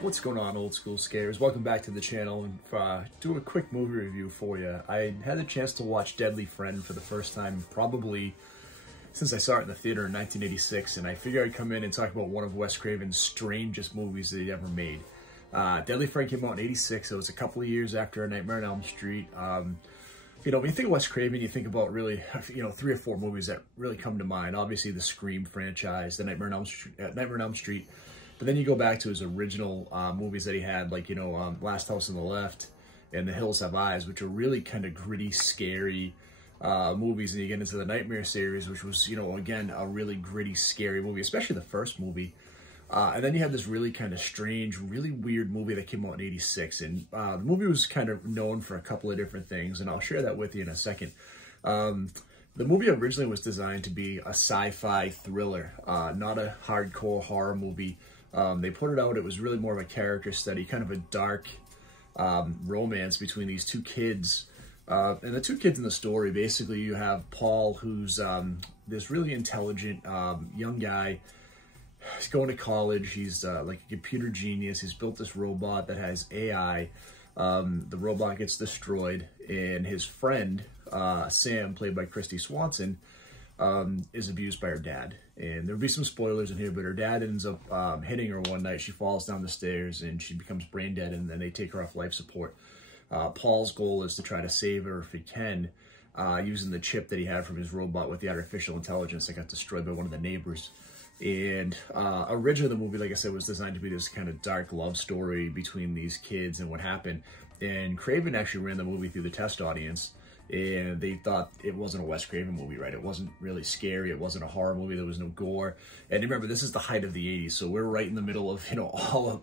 What's going on, old school scares? Welcome back to the channel and do a quick movie review for you. I had the chance to watch Deadly Friend for the first time probably since I saw it in the theater in 1986, and I figured I'd come in and talk about one of Wes Craven's strangest movies that he ever made. Deadly Friend came out in '86, so it was a couple of years after A Nightmare on Elm Street. You know, when you think of Wes Craven, you think about really, 3 or 4 movies that really come to mind. Obviously, the Scream franchise, the Nightmare on Elm Street. But then you go back to his original movies that he had, like, Last House on the Left and The Hills Have Eyes, which are really kind of gritty, scary movies. And you get into the Nightmare series, which was, again, a really gritty, scary movie, especially the first movie. And then you have this really kind of strange, really weird movie that came out in '86. And the movie was kind of known for a couple of different things, and I'll share that with you in a second. The movie originally was designed to be a sci-fi thriller, not a hardcore horror movie. They put it out, it was really more of a character study, kind of a dark romance between these two kids. And the two kids in the story, basically you have Paul, who's this really intelligent young guy. He's going to college, he's like a computer genius, he's built this robot that has AI. The robot gets destroyed, and his friend, Sam, played by Kristy Swanson, is abused by her dad. And there'll be some spoilers in here, but her dad ends up hitting her one night. She falls down the stairs and she becomes brain dead, and then they take her off life support. Paul's goal is to try to save her if he can, using the chip that he had from his robot with the artificial intelligence that got destroyed by one of the neighbors. And originally the movie, like I said, was designed to be this kind of dark love story between these kids and what happened. And Craven actually ran the movie through the test audience, and they thought it wasn't a Wes Craven movie, right? It wasn't really scary. It wasn't a horror movie. There was no gore. And remember, this is the height of the '80s, so we're right in the middle of,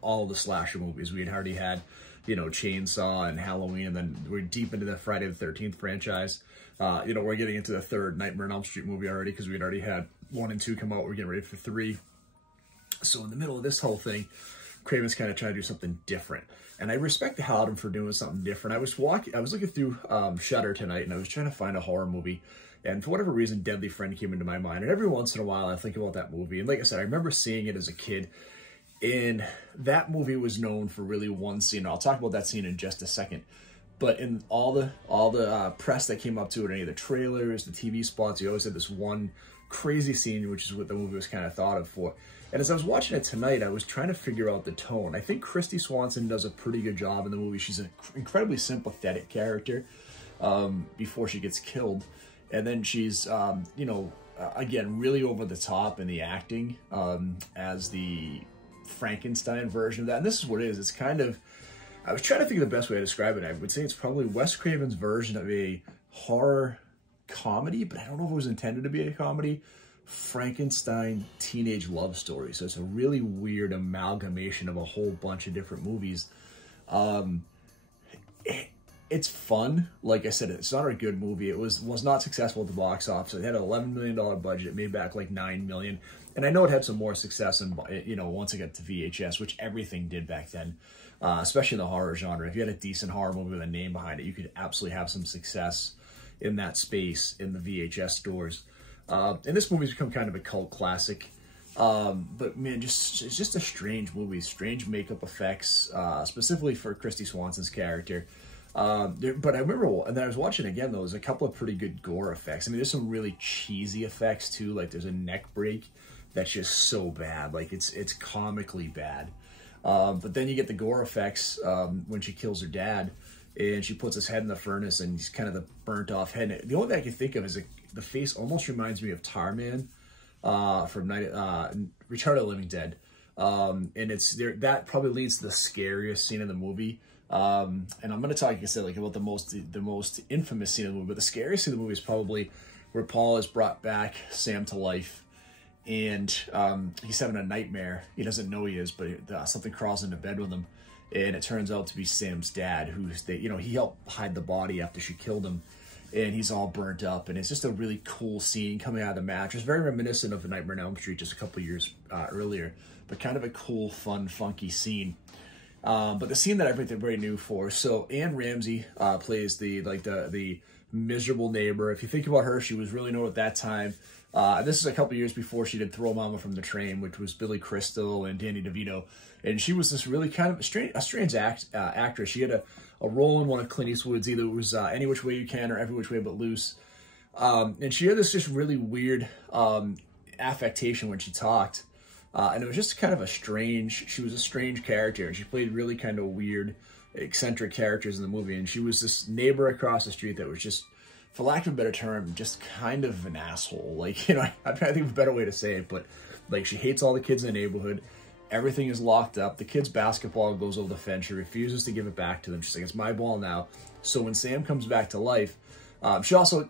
all of the slasher movies. We had already had, Chainsaw and Halloween, and then we're deep into the Friday the 13th franchise. We're getting into the third Nightmare on Elm Street movie already, because we had already had 1 and 2 come out. We're getting ready for 3. So in the middle of this whole thing, Craven's kind of trying to do something different. And I respect the hell out of him for doing something different. I was looking through Shudder tonight, and I was trying to find a horror movie. And for whatever reason, Deadly Friend came into my mind. And every once in a while, I think about that movie. And like I said, I remember seeing it as a kid. And that movie was known for really one scene. I'll talk about that scene in just a second. But in all the press that came up to it, any of the trailers, the TV spots, you always had this one crazy scene, which is what the movie was kind of thought of for. And as I was watching it tonight, I was trying to figure out the tone. I think Kristy Swanson does a pretty good job in the movie. She's an incredibly sympathetic character before she gets killed. And then she's, again, really over the top in the acting as the Frankenstein version of that. And this is what it is. It's kind of, I was trying to think of the best way to describe it. I would say it's probably Wes Craven's version of a horror comedy, but I don't know if it was intended to be a comedy. Frankenstein teenage love story. So it's a really weird amalgamation of a whole bunch of different movies. It's fun. Like I said, it's not a good movie. It was not successful at the box office. It had an $11 million budget. It made back like $9 million. And I know it had some more success in, once it got to VHS, which everything did back then, especially in the horror genre. If you had a decent horror movie with a name behind it, you could absolutely have some success in that space in the VHS stores. And this movie's become kind of a cult classic. But man, it's just a strange movie. Strange makeup effects, specifically for Kristy Swanson's character. But I remember, and then I was watching again, though, there's a couple of pretty good gore effects. I mean, there's some really cheesy effects too. Like there's a neck break that's just so bad. Like it's comically bad. But then you get the gore effects when she kills her dad, and she puts his head in the furnace, and he's kind of the burnt off head. And the only thing I can think of is the face almost reminds me of Tarman from Return of the Living Dead. And it's there, that probably leads to the scariest scene in the movie. And I'm going to talk, like I said, like about the most infamous scene of the movie, but the scariest scene of the movie is probably where Paul has brought back Sam to life, and he's having a nightmare. He doesn't know he is, but something crawls into bed with him, and it turns out to be Sam's dad, he helped hide the body after she killed him, and he's all burnt up, and it's just a really cool scene coming out of the mattress. Very reminiscent of The Nightmare on Elm Street just a couple years earlier, but kind of a cool, fun, funky scene. But the scene that everybody knew for, so Anne Ramsey plays the miserable neighbor. If you think about her, she was really known at that time This is a couple years before she did Throw Mama from the Train, which was Billy Crystal and Danny DeVito. And she was this really kind of a strange actress. She had a role in one of Clint Eastwood's, either it was Any Which Way You Can or Every Which Way But Loose. And she had this just really weird affectation when she talked. And it was just kind of she was a strange character. And she played really kind of weird, eccentric characters in the movie. And she was this neighbor across the street that was just, for lack of a better term, just kind of an asshole. Like, you know, I think of a better way to say it, but like, she hates all the kids in the neighborhood. Everything is locked up. The kids' basketball goes over the fence. She refuses to give it back to them. She's like, it's my ball now. So when Sam comes back to life, she also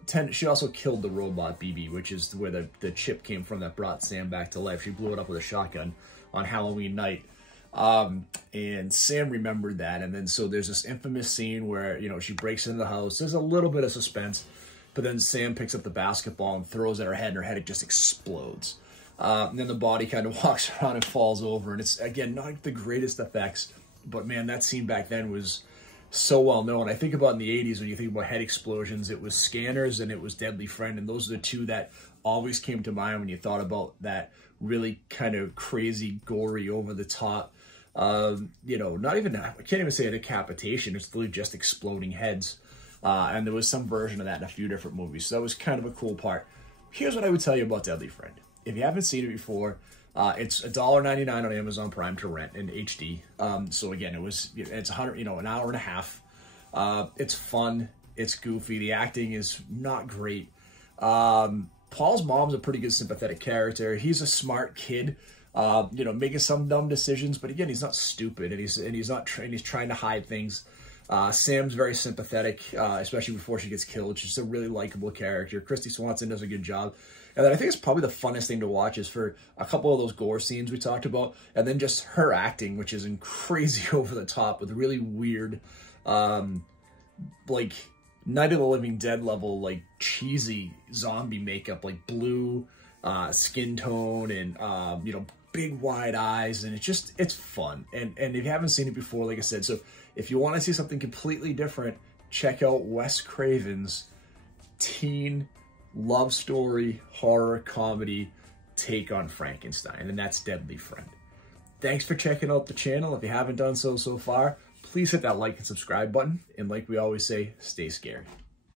killed the robot BB, which is where the chip came from that brought Sam back to life. She blew it up with a shotgun on Halloween night. And Sam remembered that. And then so there's this infamous scene where, you know, she breaks into the house. There's a little bit of suspense, but then Sam picks up the basketball and throws at her head, and her head just explodes. And then the body kind of walks around and falls over. And it's, again, not the greatest effects, but man, that scene back then was so well known. I think about in the 80s, when you think about head explosions, it was Scanners and it was Deadly Friend. And those are the two that always came to mind when you thought about that really kind of crazy, gory, over the top, you know, not even, I can't even say a decapitation. It's literally just exploding heads. And there was some version of that in a few different movies. So that was kind of a cool part. Here's what I would tell you about Deadly Friend. If you haven't seen it before, it's $1.99 on Amazon Prime to rent in HD. So again, it's 100, you know, an hour and a half. It's fun. It's goofy. The acting is not great. Paul's mom's a pretty good sympathetic character. He's a smart kid, you know, making some dumb decisions, but again, he's not stupid, and he's trying to hide things. Sam's very sympathetic, especially before she gets killed. She's a really likable character. Christy Swanson does a good job. And then I think it's probably the funnest thing to watch is for a couple of those gore scenes we talked about, and then just her acting, which is crazy over the top with really weird, like Night of the Living Dead level, like cheesy zombie makeup, like blue skin tone, and you know, big wide eyes, and it's fun. And if you haven't seen it before, like I said, so if you want to see something completely different, check out Wes Craven's teen love story, horror, comedy take on Frankenstein, and that's Deadly Friend. Thanks for checking out the channel. If you haven't done so far, please hit that like and subscribe button, and like we always say, stay scary.